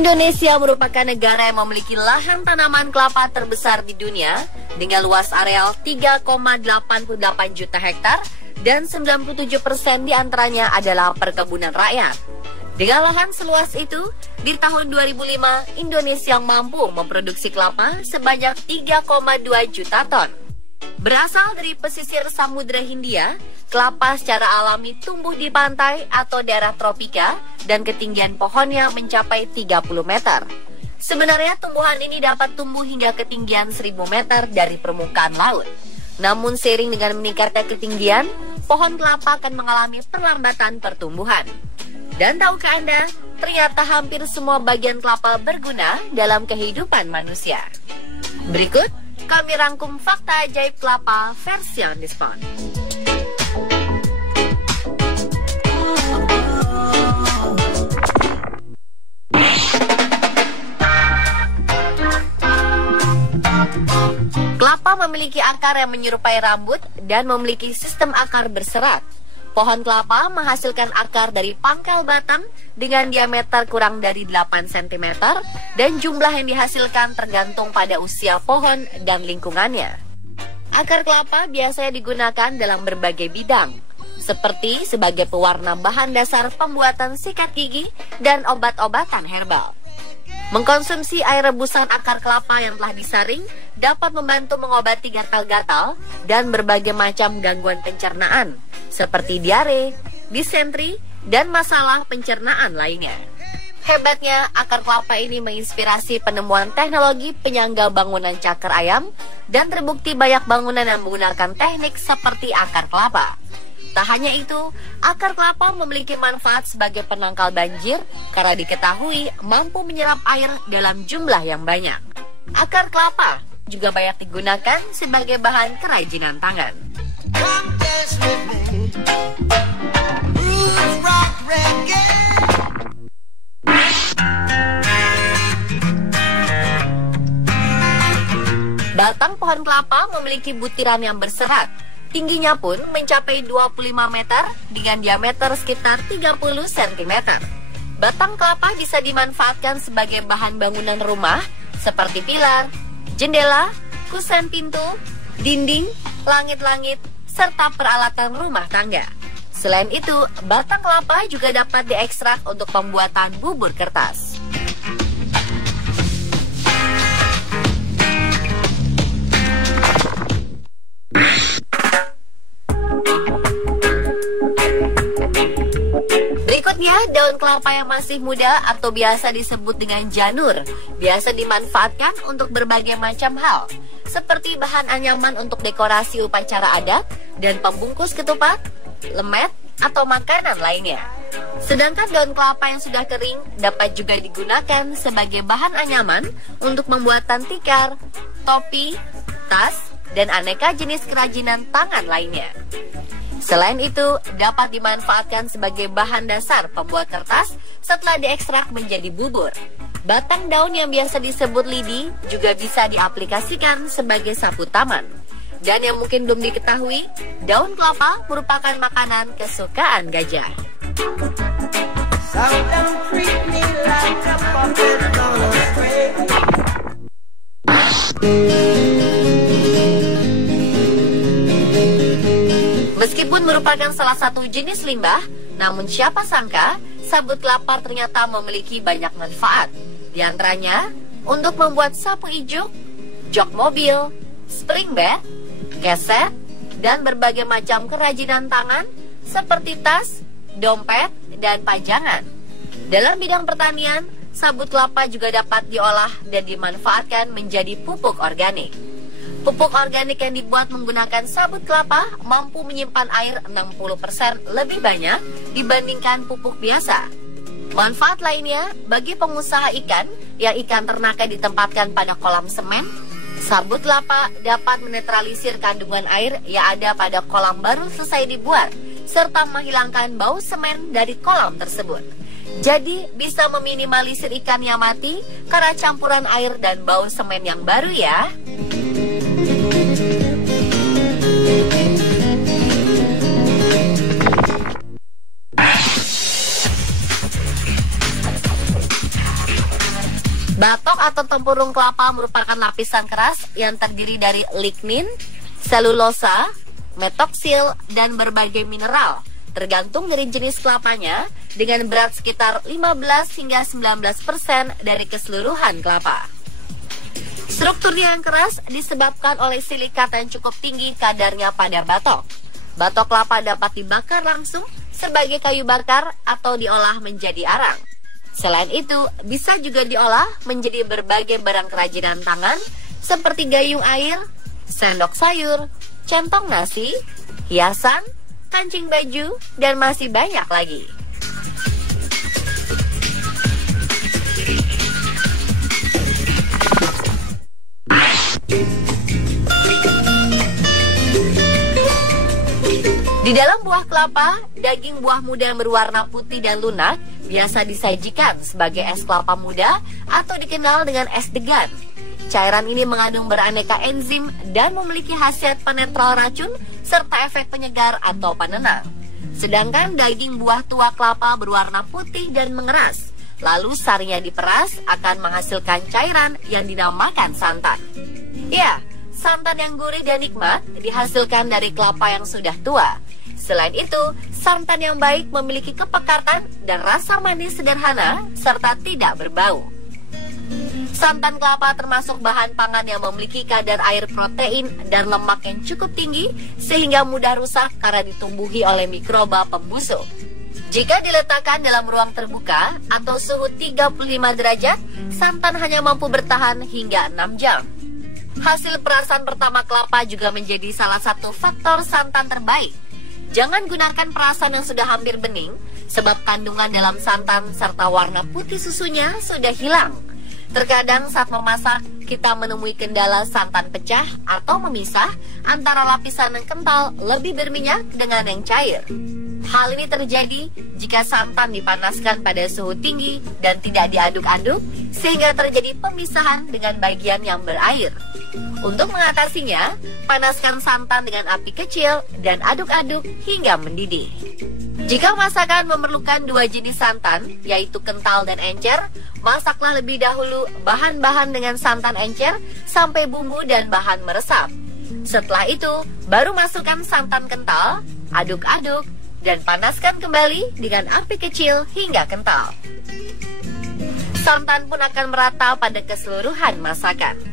Indonesia merupakan negara yang memiliki lahan tanaman kelapa terbesar di dunia dengan luas areal 3,88 juta hektar dan 97% diantaranya adalah perkebunan rakyat. Dengan lahan seluas itu, di tahun 2005 Indonesia mampu memproduksi kelapa sebanyak 3,2 juta ton. Berasal dari pesisir Samudra Hindia, kelapa secara alami tumbuh di pantai atau daerah tropika dan ketinggian pohonnya mencapai 30 meter. Sebenarnya tumbuhan ini dapat tumbuh hingga ketinggian 1000 meter dari permukaan laut. Namun seiring dengan meningkatnya ketinggian, pohon kelapa akan mengalami perlambatan pertumbuhan. Dan tahukah Anda, ternyata hampir semua bagian kelapa berguna dalam kehidupan manusia. Berikut, kami rangkum fakta ajaib kelapa versi on the spot. Kelapa memiliki akar yang menyerupai rambut dan memiliki sistem akar berserat. Pohon kelapa menghasilkan akar dari pangkal batang dengan diameter kurang dari 8 cm dan jumlah yang dihasilkan tergantung pada usia pohon dan lingkungannya. Akar kelapa biasanya digunakan dalam berbagai bidang, seperti sebagai pewarna bahan dasar pembuatan sikat gigi dan obat-obatan herbal. Mengkonsumsi air rebusan akar kelapa yang telah disaring dapat membantu mengobati gatal-gatal dan berbagai macam gangguan pencernaan, seperti diare, disentri, dan masalah pencernaan lainnya. Hebatnya, akar kelapa ini menginspirasi penemuan teknologi penyangga bangunan cakar ayam dan terbukti banyak bangunan yang menggunakan teknik seperti akar kelapa. Tak hanya itu, akar kelapa memiliki manfaat sebagai penangkal banjir karena diketahui mampu menyerap air dalam jumlah yang banyak. Akar kelapa juga banyak digunakan sebagai bahan kerajinan tangan. Batang pohon kelapa memiliki butiran yang berserat. Tingginya pun mencapai 25 meter dengan diameter sekitar 30 cm. Batang kelapa bisa dimanfaatkan sebagai bahan bangunan rumah seperti pilar, jendela, kusen pintu, dinding, langit-langit, serta peralatan rumah tangga. Selain itu, batang kelapa juga dapat diekstrak untuk pembuatan bubur kertas. Berikutnya, daun kelapa yang masih muda atau biasa disebut dengan janur biasa dimanfaatkan untuk berbagai macam hal, seperti bahan anyaman untuk dekorasi upacara adat dan pembungkus ketupat, lemet, atau makanan lainnya. Sedangkan daun kelapa yang sudah kering dapat juga digunakan sebagai bahan anyaman untuk pembuatan tikar, topi, tas, dan aneka jenis kerajinan tangan lainnya. Selain itu, dapat dimanfaatkan sebagai bahan dasar pembuat kertas setelah diekstrak menjadi bubur. Batang daun yang biasa disebut lidi juga bisa diaplikasikan sebagai sapu taman. Dan yang mungkin belum diketahui, daun kelapa merupakan makanan kesukaan gajah. Meskipun merupakan salah satu jenis limbah, namun siapa sangka sabut kelapa ternyata memiliki banyak manfaat. Di antaranya untuk membuat sapu ijuk, jok mobil, spring bed, keset, dan berbagai macam kerajinan tangan seperti tas, dompet, dan pajangan. Dalam bidang pertanian, sabut kelapa juga dapat diolah dan dimanfaatkan menjadi pupuk organik. Pupuk organik yang dibuat menggunakan sabut kelapa mampu menyimpan air 60% lebih banyak dibandingkan pupuk biasa. Manfaat lainnya bagi pengusaha ikan yang ikan ternaknya ditempatkan pada kolam semen, sabut kelapa dapat menetralisir kandungan air yang ada pada kolam baru selesai dibuat, serta menghilangkan bau semen dari kolam tersebut. Jadi bisa meminimalisir ikan yang mati karena campuran air dan bau semen yang baru ya. Batok atau tempurung kelapa merupakan lapisan keras yang terdiri dari lignin, selulosa, metoksil, dan berbagai mineral, tergantung dari jenis kelapanya, dengan berat sekitar 15 hingga 19% dari keseluruhan kelapa. Strukturnya yang keras disebabkan oleh silikat yang cukup tinggi kadarnya pada batok. Batok kelapa dapat dibakar langsung sebagai kayu bakar atau diolah menjadi arang. Selain itu, bisa juga diolah menjadi berbagai barang kerajinan tangan seperti gayung air, sendok sayur, centong nasi, hiasan, kancing baju, dan masih banyak lagi. Di dalam buah kelapa, daging buah muda yang berwarna putih dan lunak biasa disajikan sebagai es kelapa muda atau dikenal dengan es degan. Cairan ini mengandung beraneka enzim dan memiliki khasiat penetral racun serta efek penyegar atau penenang. Sedangkan daging buah tua kelapa berwarna putih dan mengeras. Lalu sarinya diperas akan menghasilkan cairan yang dinamakan santan. Ya, santan yang gurih dan nikmat dihasilkan dari kelapa yang sudah tua. Selain itu, santan yang baik memiliki kepekatan dan rasa manis sederhana serta tidak berbau. Santan kelapa termasuk bahan pangan yang memiliki kadar air protein dan lemak yang cukup tinggi sehingga mudah rusak karena ditumbuhi oleh mikroba pembusuk. Jika diletakkan dalam ruang terbuka atau suhu 35 derajat, santan hanya mampu bertahan hingga 6 jam. Hasil perasan pertama kelapa juga menjadi salah satu faktor santan terbaik. Jangan gunakan perasan yang sudah hampir bening, sebab kandungan dalam santan serta warna putih susunya sudah hilang. Terkadang saat memasak, kita menemui kendala santan pecah atau memisah antara lapisan yang kental lebih berminyak dengan yang cair. Hal ini terjadi jika santan dipanaskan pada suhu tinggi dan tidak diaduk-aduk, sehingga terjadi pemisahan dengan bagian yang berair. Untuk mengatasinya, panaskan santan dengan api kecil dan aduk-aduk hingga mendidih. Jika masakan memerlukan dua jenis santan, yaitu kental dan encer, masaklah lebih dahulu bahan-bahan dengan santan encer sampai bumbu dan bahan meresap. Setelah itu, baru masukkan santan kental, aduk-aduk, dan panaskan kembali dengan api kecil hingga kental. Santan pun akan merata pada keseluruhan masakan.